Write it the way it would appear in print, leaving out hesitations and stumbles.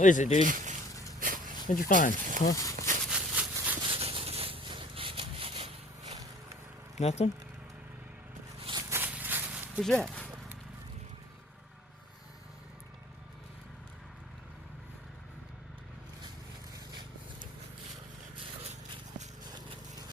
What is it, dude? What'd you find? Huh? Nothing? Where's that?